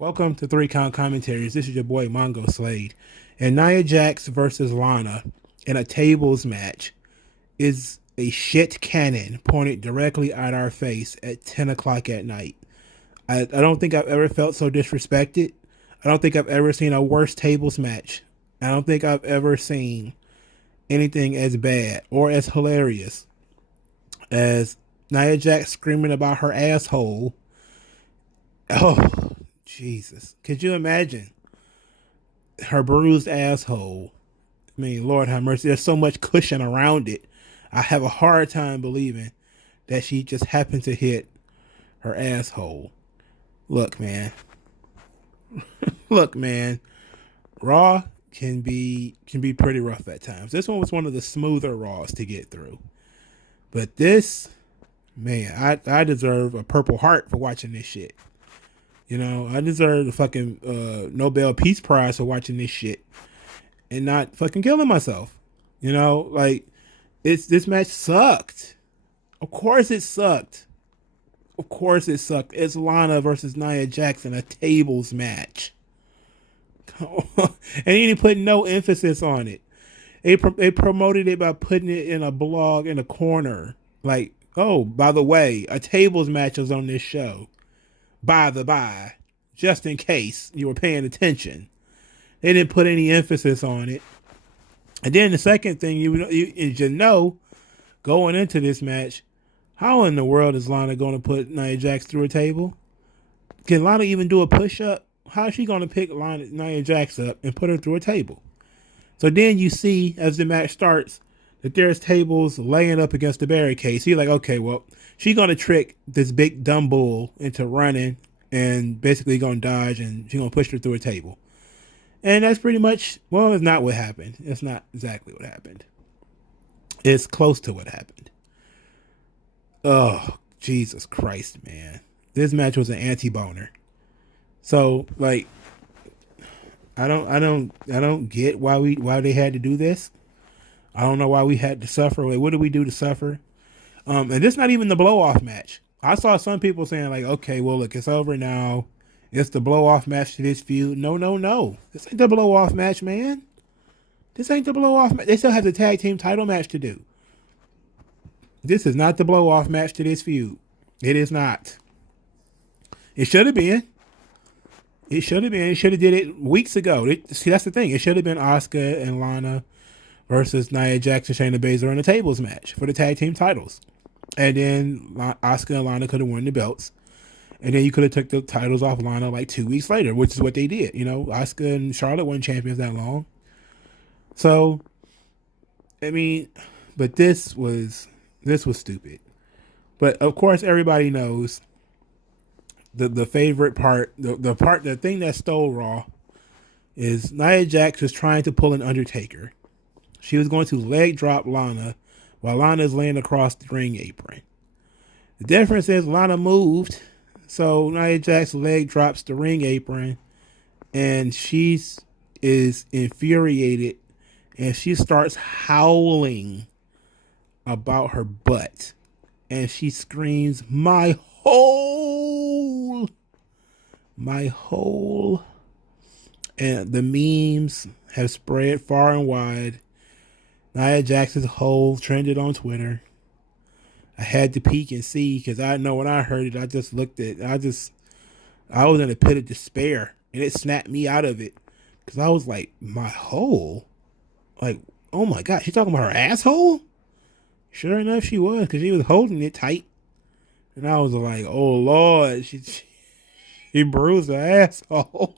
Welcome to Three Count Commentaries. This is your boy Mongo Slade. And Nia Jax versus Lana in a tables match is a shit cannon pointed directly at our face at 10 o'clock at night. I don't think I've ever felt so disrespected. I don't think I've ever seen a worse tables match. I don't think I've ever seen anything as bad or as hilarious as Nia Jax screaming about her asshole. Oh, Jesus. Could you imagine her bruised asshole? I mean, Lord have mercy. There's so much cushion around it. I have a hard time believing that she just happened to hit her asshole. Look, man. Look, man. Raw can be pretty rough at times. This one was one of the smoother Raws to get through. But this, man, I deserve a Purple Heart for watching this shit. You know, I deserve the fucking Nobel Peace Prize for watching this shit and not fucking killing myself. You know, like this match sucked. Of course it sucked. Of course it sucked. It's Lana versus Nia Jax in a tables match. And he didn't put no emphasis on it. They promoted it by putting it in a blog in a corner. Like, oh, by the way, a tables match is on this show. By the by, just in case you were paying attention. They didn't put any emphasis on it. And then the second thing you know, going into this match, how in the world is Lana going to put Nia Jax through a table? Can Lana even do a push-up? How is she going to pick Nia Jax up and put her through a table? So then you see, as the match starts, that there's tables laying up against the barricade. So you're like, okay, well, she's going to trick this big dumb bull into running and basically going to dodge, and she's going to push her through a table. And that's pretty much, well, it's not what happened. It's not exactly what happened. It's close to what happened. Oh, Jesus Christ, man. This match was an anti-boner. So, like, I don't get why they had to do this. I don't know why we had to suffer. Like, what did we do to suffer? And this not even the blow-off match. I saw some people saying, like, okay, well, look, it's over now. It's the blow-off match to this feud. No. This ain't the blow-off match, man. This ain't the blow-off match. They still have the tag team title match to do. This is not the blow-off match to this feud. It is not. It should have been. It should have been. It should have did it weeks ago. See, that's the thing. It should have been Asuka and Lana versus Nia Jax and Shayna Baszler in a tables match for the tag team titles. And then Asuka and Lana could have won the belts. And then you could have took the titles off Lana like 2 weeks later, which is what they did. You know, Asuka and Charlotte weren't champions that long. So, I mean, but this was stupid. But of course, everybody knows the favorite part, the thing that stole Raw is Nia Jax was trying to pull an Undertaker. She was going to leg drop Lana while Lana is laying across the ring apron. The difference is Lana moved, so Nia Jax leg drops the ring apron, and she is infuriated, and she starts howling about her butt, and she screams, my hole, and the memes have spread far and wide. Nia Jax's hole trended on Twitter. I had to peek and see because I know when I heard it, I just looked at, I was in a pit of despair, and it snapped me out of it because I was like, my hole? Like, oh my God, she's talking about her asshole? Sure enough, she was, because she was holding it tight. And I was like, oh Lord, she bruised her asshole.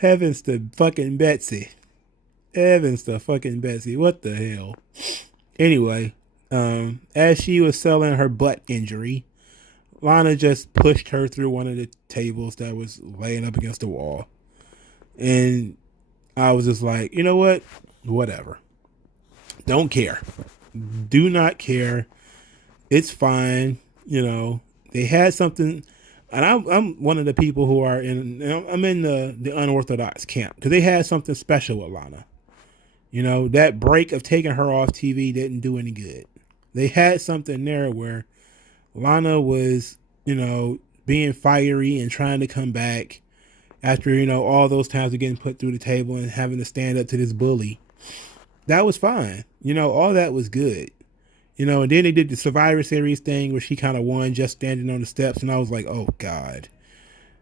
Heavens to fucking Betsy. Heavens to fucking Betsy. What the hell? Anyway, as she was selling her butt injury, Lana just pushed her through one of the tables that was laying up against the wall. And I was just like, you know what? Whatever. Don't care. Do not care. It's fine. You know, they had something. And I'm one of the people who are I'm in the unorthodox camp because they had something special with Lana. You know, that break of taking her off TV didn't do any good. They had something there where Lana was, being fiery and trying to come back after, all those times of getting put through the table and having to stand up to this bully. That was fine. All that was good. And then they did the Survivor Series thing where she kind of won just standing on the steps. And I was like, oh, God.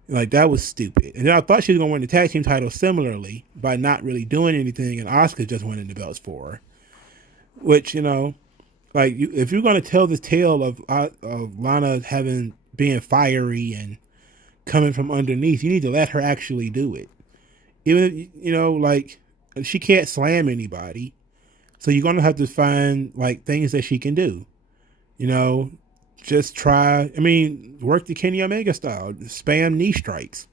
Like, that was stupid. And then I thought she was going to win the tag team title similarly by not really doing anything. And Asuka just winning the belts for her. Which, if you're going to tell the tale of Lana being fiery and coming from underneath, you need to let her actually do it. Even, she can't slam anybody. So you're going to have to find, things that she can do. Just try, work the Kenny Omega style. Spam knee strikes.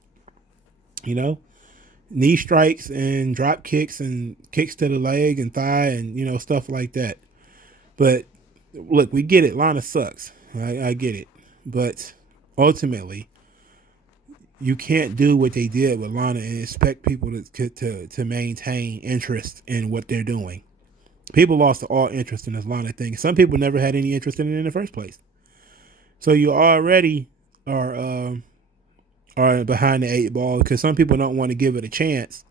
Knee strikes and drop kicks and kicks to the leg and thigh and, stuff like that. But, look, we get it. Lana sucks. I get it. But, ultimately, you can't do what they did with Lana and expect people to maintain interest in what they're doing. People lost all interest in this Lana thing. Some people never had any interest in it in the first place. So you already are behind the 8 ball because some people don't want to give it a chance.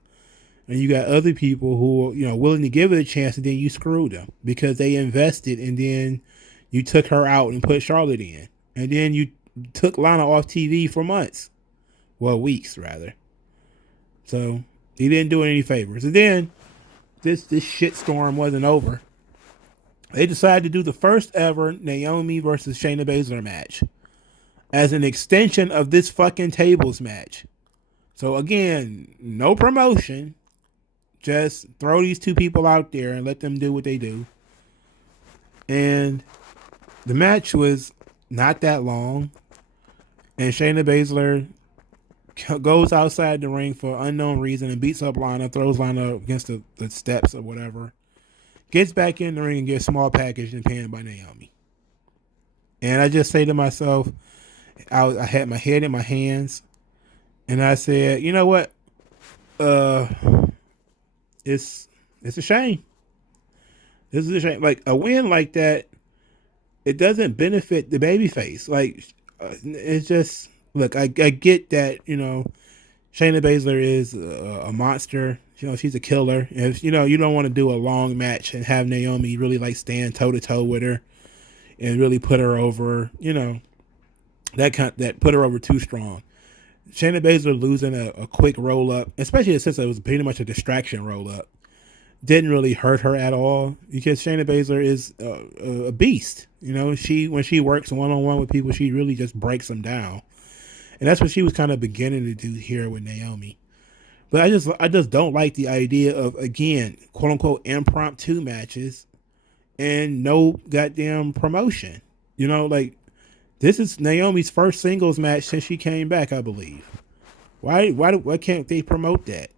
And you got other people who are, willing to give it a chance, and then you screwed them because they invested, and then you took her out and put Charlotte in. And then you took Lana off TV for months. Well, weeks, rather. So, he didn't do any favors. And then, this shitstorm wasn't over. They decided to do the first ever Naomi versus Shayna Baszler match as an extension of this fucking tables match. So, again, no promotion. Just throw these two people out there and let them do what they do. And the match was not that long. And Shayna Baszler goes outside the ring for unknown reason and beats up Lana, throws Lana against the steps or whatever. Gets back in the ring and gets small packaged and pinned by Naomi. And I just say to myself, I had my head in my hands. And I said, you know what? It's a shame. This is a shame. Like, a win like that, it doesn't benefit the babyface. Like, it's just, look, I get that, Shayna Baszler is a monster. She's a killer. If, you don't want to do a long match and have Naomi really, stand toe-to-toe with her and really put her over, that put her over too strong. Shayna Baszler losing a quick roll-up, especially since it was pretty much a distraction roll-up, didn't really hurt her at all because Shayna Baszler is a beast. When she works one-on-one with people, she really just breaks them down. And that's what she was kind of beginning to do here with Naomi. But I just don't like the idea of, again, quote-unquote impromptu matches and no goddamn promotion. This is Naomi's first singles match since she came back, I believe. Why can't they promote that?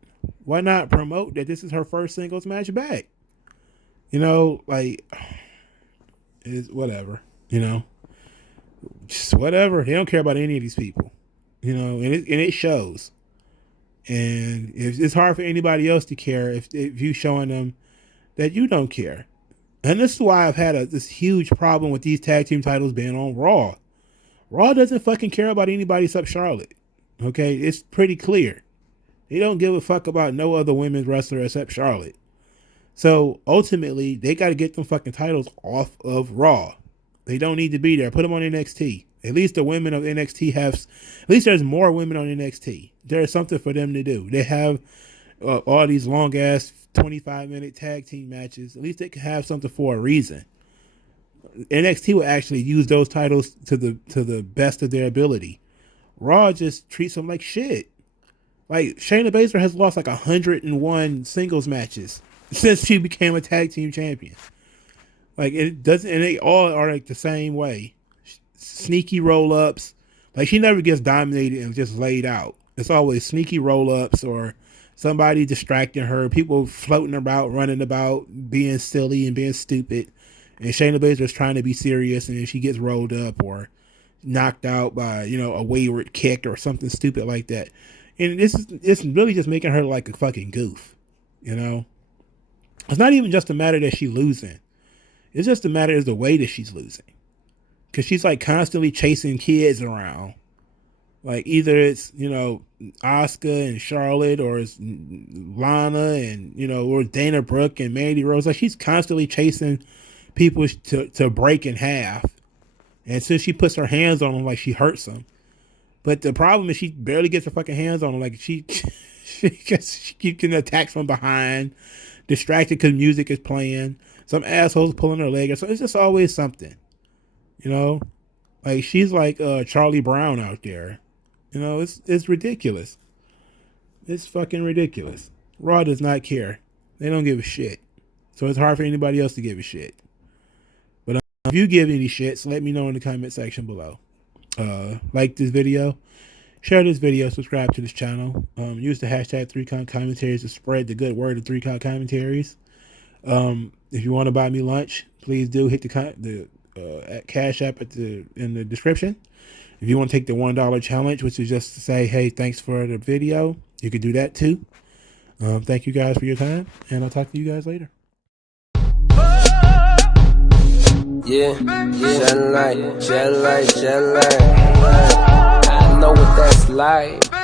Why not promote that this is her first singles match back? It's whatever, just whatever. They don't care about any of these people, and it shows. And it's hard for anybody else to care if you showing them that you don't care. And this is why I've had this huge problem with these tag team titles being on Raw. Raw doesn't fucking care about anybody except Charlotte. Okay? It's pretty clear. They don't give a fuck about no other women's wrestler except Charlotte. So, ultimately, they got to get them fucking titles off of Raw. They don't need to be there. Put them on NXT. At least the women of NXT at least there's more women on NXT. There's something for them to do. They have all these long-ass 25-minute tag team matches. At least they can have something for a reason. NXT will actually use those titles to the best of their ability. Raw just treats them like shit. Like, Shayna Baszler has lost 101 singles matches since she became a tag team champion. It doesn't, and they all are the same way. Sneaky roll-ups. She never gets dominated and just laid out. It's always sneaky roll-ups or somebody distracting her, people floating about, running about, being silly and being stupid. And Shayna Baszler is trying to be serious, and then she gets rolled up or knocked out by, a wayward kick or something stupid like that. And it's really just making her like a fucking goof, It's not even just a matter that she's losing. It's just a matter of the way that she's losing. Because she's like constantly chasing kids around. Like either it's, you know, Asuka and Charlotte, or it's Lana and, you know, or Dana Brooke and Mandy Rose. Like she's constantly chasing people to break in half. And since she puts her hands on them, like she hurts them. But the problem is she barely gets her fucking hands on them. Like she keeps getting attacked from behind, distracted because music is playing. Some assholes pulling her leg. So it's just always something, you know. Like she's like Charlie Brown out there. You know, it's ridiculous. It's fucking ridiculous. Raw does not care. They don't give a shit. So it's hard for anybody else to give a shit. But if you give any shits, let me know in the comment section below. Like this video, share this video, subscribe to this channel. Use the hashtag 3Count Commentaries to spread the good word of 3Count Commentaries. If you want to buy me lunch, please do hit the Cash App in the description. If you want to take the $1 challenge, which is just to say, hey, thanks for the video, you could do that too. Thank you guys for your time, and I'll talk to you guys later. Yeah, shed light. I know what that's like.